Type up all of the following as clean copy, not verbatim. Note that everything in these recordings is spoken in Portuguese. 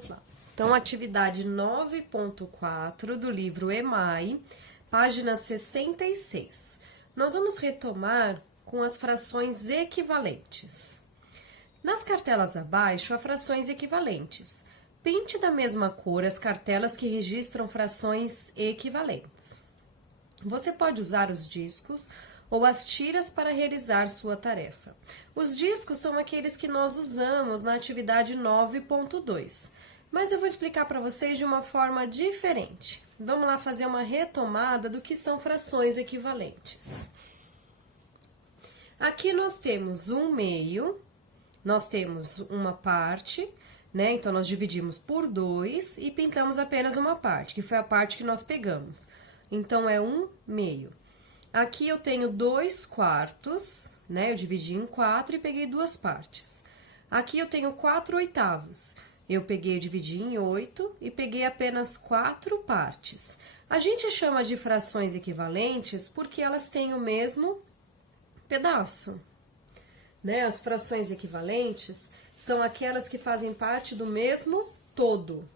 vamos lá. Então, atividade 9.4 do livro EMAI, página 66. Nós vamos retomar com as frações equivalentes. Nas cartelas abaixo, há frações equivalentes. Pinte da mesma cor as cartelas que registram frações equivalentes. Você pode usar os discos ou as tiras para realizar sua tarefa. Os discos são aqueles que nós usamos na atividade 9.2, mas eu vou explicar para vocês de uma forma diferente. Vamos lá fazer uma retomada do que são frações equivalentes. Aqui nós temos um meio, nós temos uma parte, né? Então, nós dividimos por 2 e pintamos apenas uma parte, que foi a parte que nós pegamos. Então, é um meio. Aqui eu tenho 2 quartos, né? Eu dividi em 4 e peguei 2 partes. Aqui eu tenho 4 oitavos. Eu peguei, dividi em 8 e peguei apenas 4 partes. A gente chama de frações equivalentes porque elas têm o mesmo pedaço, né? As frações equivalentes são aquelas que fazem parte do mesmo todo,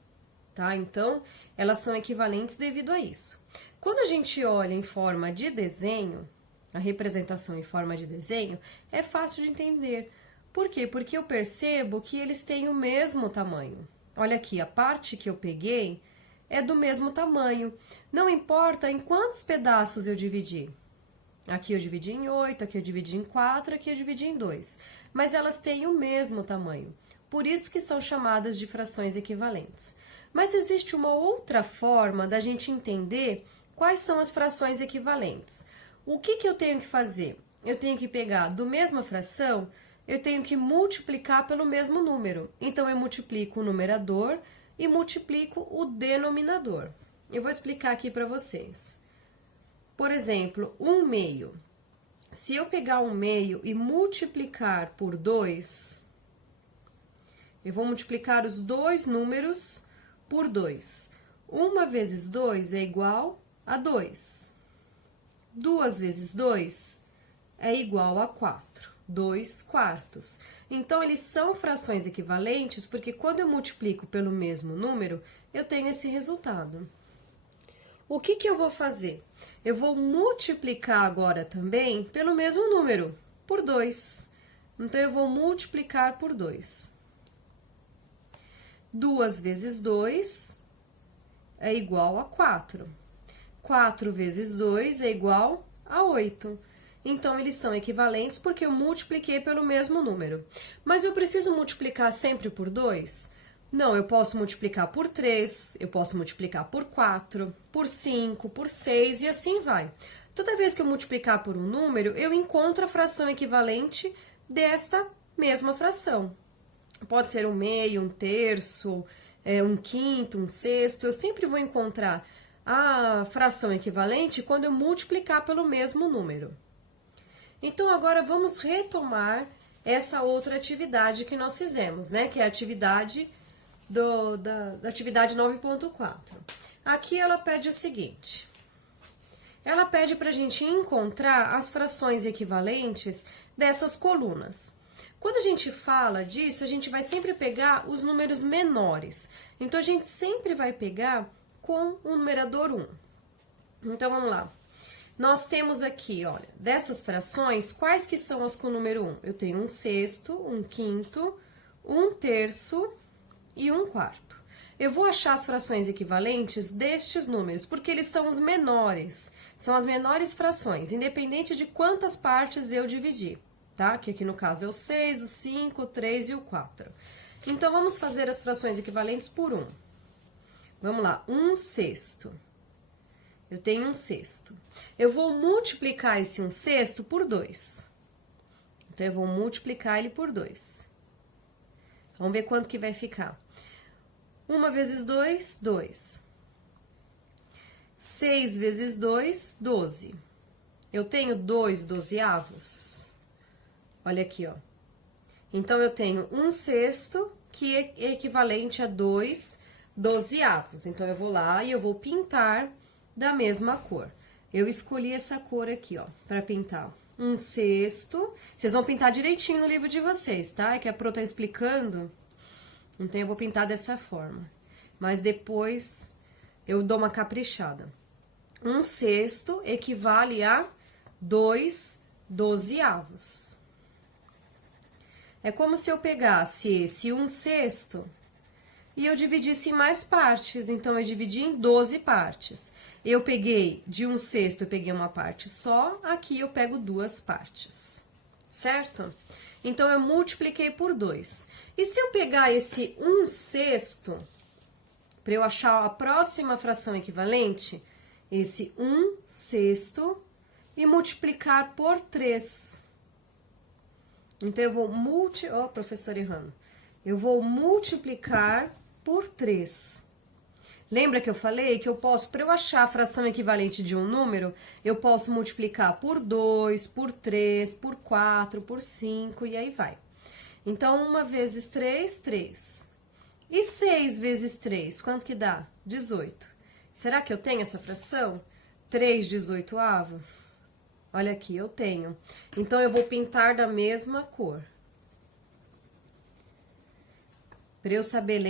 tá? Então, elas são equivalentes devido a isso. Quando a gente olha em forma de desenho, a representação em forma de desenho, é fácil de entender. Por quê? Porque eu percebo que eles têm o mesmo tamanho. Olha aqui, a parte que eu peguei é do mesmo tamanho. Não importa em quantos pedaços eu dividi. Aqui eu dividi em 8, aqui eu dividi em 4, aqui eu dividi em 2. Mas elas têm o mesmo tamanho. Por isso que são chamadas de frações equivalentes. Mas existe uma outra forma da gente entender quais são as frações equivalentes. O que eu tenho que fazer? Eu tenho que pegar do mesma fração, eu tenho que multiplicar pelo mesmo número. Então, eu multiplico o numerador e multiplico o denominador. Eu vou explicar aqui para vocês. Por exemplo, 1 meio. Se eu pegar 1 meio e multiplicar por 2, eu vou multiplicar os dois números por 2. 1 vezes 2 é igual a 2. 2 vezes 2 é igual a 4. 2 quartos. Então, eles são frações equivalentes porque quando eu multiplico pelo mesmo número, eu tenho esse resultado. O que eu vou fazer? Eu vou multiplicar agora também pelo mesmo número, por 2. Então, eu vou multiplicar por 2. 2 vezes 2 é igual a 4. 4 vezes 2 é igual a 8. Então, eles são equivalentes porque eu multipliquei pelo mesmo número. Mas eu preciso multiplicar sempre por 2? Não, eu posso multiplicar por 3, eu posso multiplicar por 4, por 5, por 6 e assim vai. Toda vez que eu multiplicar por um número, eu encontro a fração equivalente desta mesma fração. Pode ser 1 meio, 1 terço, 1 quinto, 1 sexto. Eu sempre vou encontrar a fração equivalente quando eu multiplicar pelo mesmo número. Então, agora vamos retomar essa outra atividade que nós fizemos, né? Que é a atividade da atividade 9.4. Aqui ela pede o seguinte. Ela pede para a gente encontrar as frações equivalentes dessas colunas. Quando a gente fala disso, a gente vai sempre pegar os números menores. Então, a gente sempre vai pegar com o numerador 1. Então, vamos lá. Nós temos aqui, olha, dessas frações, quais que são as com o número 1? Eu tenho 1 sexto, 1 quinto, 1 terço e 1 quarto. Eu vou achar as frações equivalentes destes números, porque eles são os menores, são as menores frações, independente de quantas partes eu dividi, tá? Que aqui no caso é o 6, o 5, o 3 e o 4. Então, vamos fazer as frações equivalentes por 1. Vamos lá, 1 sexto. Eu tenho 1 sexto. Eu vou multiplicar esse 1 sexto por 2. Então, eu vou multiplicar ele por 2. Vamos ver quanto que vai ficar. 1 vezes 2, 2. 6 vezes 2, 12. Eu tenho 2 dozeavos. Olha aqui, ó. Então, eu tenho 1 sexto, que é equivalente a 2 dozeavos. Então, eu vou lá e eu vou pintar da mesma cor. Eu escolhi essa cor aqui, ó, para pintar. 1 sexto. Vocês vão pintar direitinho no livro de vocês, tá? É que a Pro tá explicando Então, eu vou pintar dessa forma. Mas depois eu dou uma caprichada. 1/6 equivale a 2/12. É como se eu pegasse esse 1/6 e eu dividisse em mais partes. Então, eu dividi em 12 partes. Eu peguei, de 1/6 eu peguei uma parte só, aqui eu pego 2 partes, certo? Então, eu multipliquei por 2. E se eu pegar esse 1/6, para eu achar a próxima fração equivalente, esse 1/6 e multiplicar por 3. Então, eu vou professor errando. Eu vou multiplicar por 3. Lembra que eu falei que eu posso, para eu achar a fração equivalente de um número, eu posso multiplicar por 2, por 3, por 4, por 5 e aí vai. Então, 1 vezes 3, 3. E 6 vezes 3, quanto que dá? 18. Será que eu tenho essa fração? 3/18. Olha aqui, eu tenho. Então, eu vou pintar da mesma cor. Para eu saber,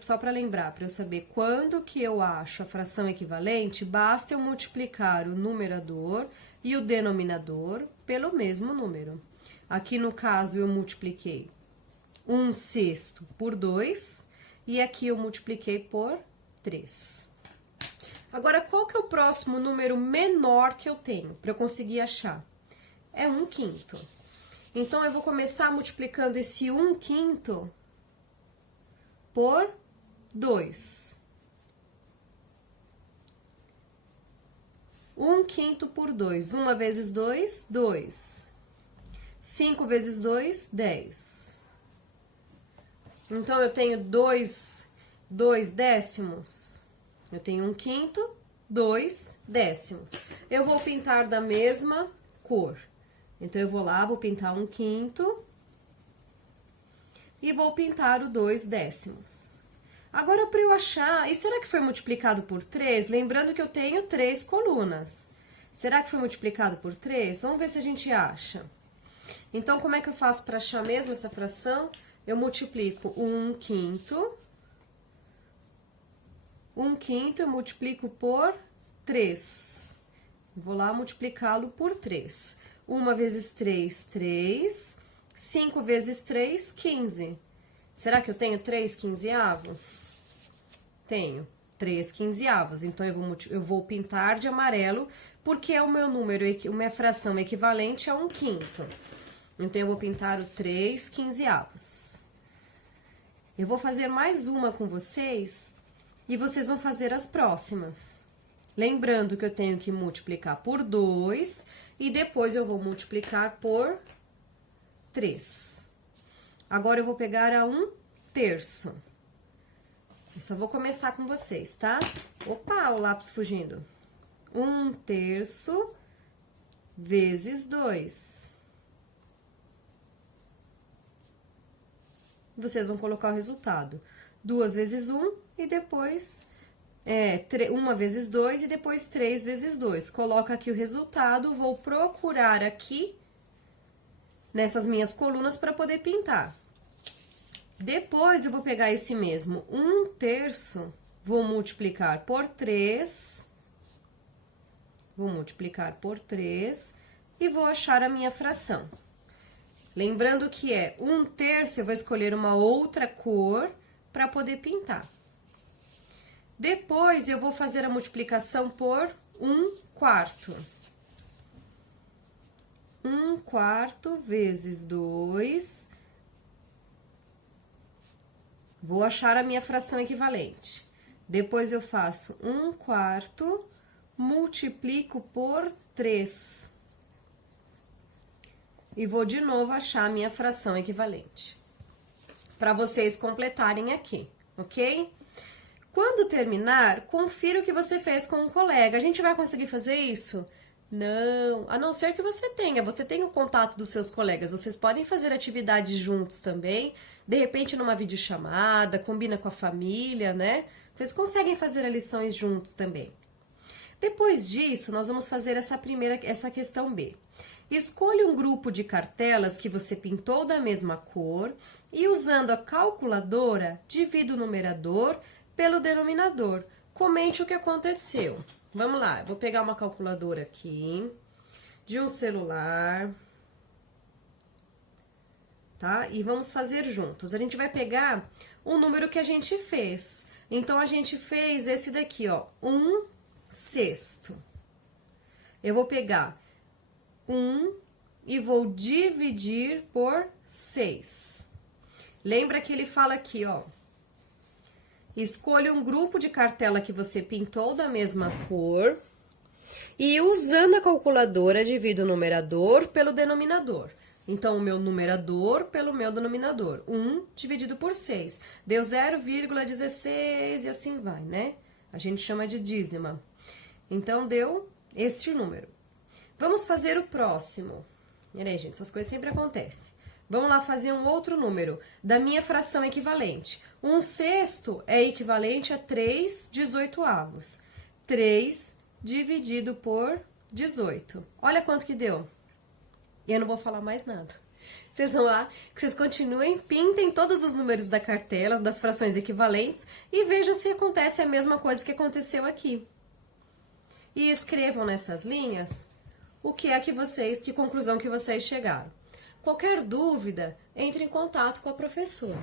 só para lembrar, para eu saber quando que eu acho a fração equivalente, basta eu multiplicar o numerador e o denominador pelo mesmo número. Aqui, no caso, eu multipliquei 1/6 por 2 e aqui eu multipliquei por 3. Agora, qual que é o próximo número menor que eu tenho para eu conseguir achar? É 1/5. Então, eu vou começar multiplicando esse 1/5 por 2. 1/5 por 2. 1 vezes 2, 2. 5 vezes 2, 10. Então, eu tenho 2 décimos. Eu tenho 1/5, 2 décimos. Eu vou pintar da mesma cor. Então, eu vou lá, vou pintar 1/5 e vou pintar o 2 décimos. Agora, para eu achar, e será que foi multiplicado por 3? Lembrando que eu tenho 3 colunas. Será que foi multiplicado por 3? Vamos ver se a gente acha. Então, como é que eu faço para achar mesmo essa fração? Eu multiplico 1/5. 1/5 eu multiplico por 3. Vou lá multiplicá-lo por 3. 1 vezes 3, 3. 5 vezes 3, 15. Será que eu tenho 3/15? Tenho 3/15. Então, eu vou pintar de amarelo, porque é o meu número, a minha fração equivalente a 1/5. Então, eu vou pintar o 3/15. Eu vou fazer mais uma com vocês e vocês vão fazer as próximas. Lembrando que eu tenho que multiplicar por 2 e depois eu vou multiplicar por 3. Agora, eu vou pegar a 1/3. Eu só vou começar com vocês, tá? Opa, o lápis fugindo. 1/3 vezes 2. Vocês vão colocar o resultado. 2 vezes 1 e depois 1 vezes 2 e depois 3 vezes 2. Coloco aqui o resultado, vou procurar aqui nessas minhas colunas para poder pintar. Depois, eu vou pegar esse mesmo 1/3, vou multiplicar por 3. Vou multiplicar por 3 e vou achar a minha fração. Lembrando que é 1/3, eu vou escolher uma outra cor para poder pintar. Depois, eu vou fazer a multiplicação por 1/4. 1/4 vezes 2. Vou achar a minha fração equivalente. Depois, eu faço 1/4, multiplico por 3. E vou de novo achar a minha fração equivalente. Para vocês completarem aqui, ok? Quando terminar, confira o que você fez com um colega. A gente vai conseguir fazer isso? Não, a não ser que você tenha o contato dos seus colegas. Vocês podem fazer atividades juntos também, de repente numa videochamada, combina com a família, né? Vocês conseguem fazer as lições juntos também. Depois disso, nós vamos fazer essa questão B. Escolha um grupo de cartelas que você pintou da mesma cor e, usando a calculadora, divida o numerador pelo denominador. Comente o que aconteceu. Vamos lá, eu vou pegar uma calculadora aqui, de um celular, tá? E vamos fazer juntos. A gente vai pegar o número que a gente fez. Então, a gente fez esse daqui, ó, 1/6. Eu vou pegar 1 e vou dividir por 6. Lembra que ele fala aqui, ó, escolha um grupo de cartela que você pintou da mesma cor e, usando a calculadora, divida o numerador pelo denominador. Então, o meu numerador pelo meu denominador. 1 dividido por 6. Deu 0,16 e assim vai, né? A gente chama de dízima. Então, deu este número. Vamos fazer o próximo. Olha aí, gente, essas coisas sempre acontecem. Vamos lá fazer um outro número da minha fração equivalente. 1/6 é equivalente a 3/18. 3 dividido por 18. Olha quanto que deu. E eu não vou falar mais nada. Vocês vão lá, que vocês continuem, pintem todos os números da cartela, das frações equivalentes, e vejam se acontece a mesma coisa que aconteceu aqui. E escrevam nessas linhas o que é que conclusão que vocês chegaram. Qualquer dúvida, entre em contato com a professora.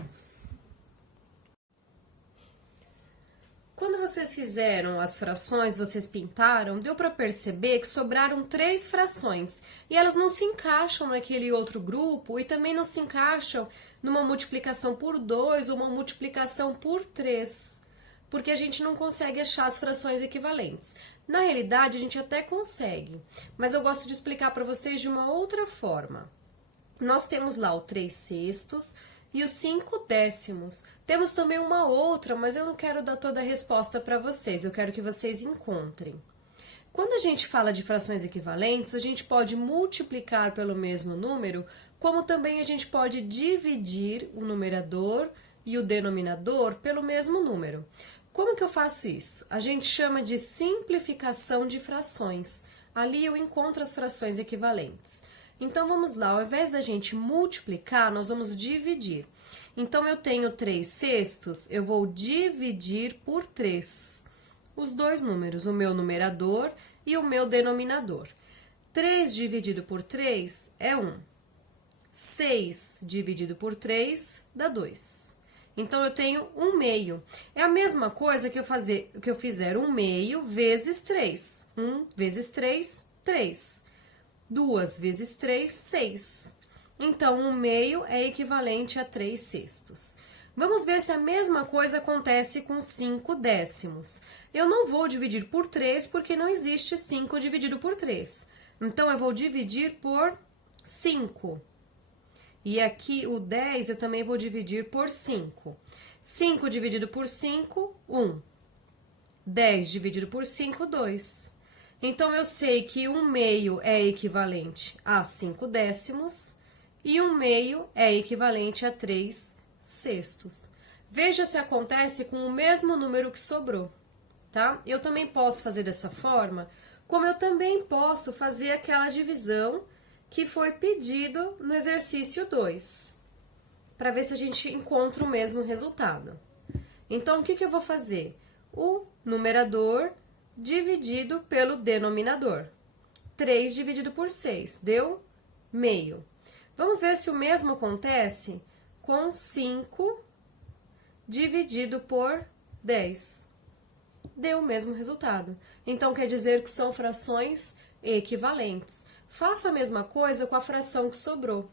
Quando vocês fizeram as frações, vocês pintaram, deu para perceber que sobraram 3 frações. E elas não se encaixam naquele outro grupo e também não se encaixam numa multiplicação por 2 ou uma multiplicação por 3. Porque a gente não consegue achar as frações equivalentes. Na realidade, a gente até consegue, mas eu gosto de explicar para vocês de uma outra forma. Nós temos lá o 3/6 e os 5/10. Temos também uma outra, mas eu não quero dar toda a resposta para vocês, eu quero que vocês encontrem. Quando a gente fala de frações equivalentes, a gente pode multiplicar pelo mesmo número, como também a gente pode dividir o numerador e o denominador pelo mesmo número. Como que eu faço isso? A gente chama de simplificação de frações. Ali eu encontro as frações equivalentes. Então, vamos lá, ao invés da gente multiplicar, nós vamos dividir. Então, eu tenho 3/6, eu vou dividir por 3. Os dois números, o meu numerador e o meu denominador. 3 dividido por 3 é 1. 6 dividido por 3 dá 2. Então, eu tenho 1/2. É a mesma coisa que eu fizer 1/2 vezes 3. 1 vezes 3, 3. 2 vezes 3, 6. Então, 1/2 é equivalente a 3/6. Vamos ver se a mesma coisa acontece com 5/10. Eu não vou dividir por 3 porque não existe 5 dividido por 3. Então, eu vou dividir por 5. E aqui o 10 eu também vou dividir por 5. 5 dividido por 5, 1. 10 dividido por 5, 2. Então, eu sei que 1/2 é equivalente a 5/10 e 1/2 é equivalente a 3/6. Veja se acontece com o mesmo número que sobrou, tá? Eu também posso fazer dessa forma, como eu também posso fazer aquela divisão que foi pedido no exercício 2, para ver se a gente encontra o mesmo resultado. Então, o que eu vou fazer? O numerador dividido pelo denominador. 3 dividido por 6, deu meio. Vamos ver se o mesmo acontece com 5 dividido por 10. Deu o mesmo resultado. Então, quer dizer que são frações equivalentes. Faça a mesma coisa com a fração que sobrou.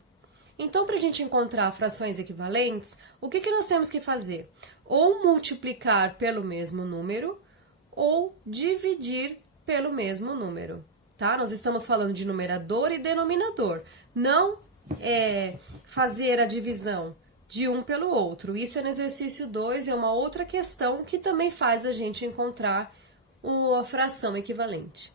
Então, para a gente encontrar frações equivalentes, o que nós temos que fazer? Ou multiplicar pelo mesmo número, ou dividir pelo mesmo número, tá? Nós estamos falando de numerador e denominador, não fazer a divisão de um pelo outro. Isso é no exercício 2, é uma outra questão que também faz a gente encontrar a fração equivalente.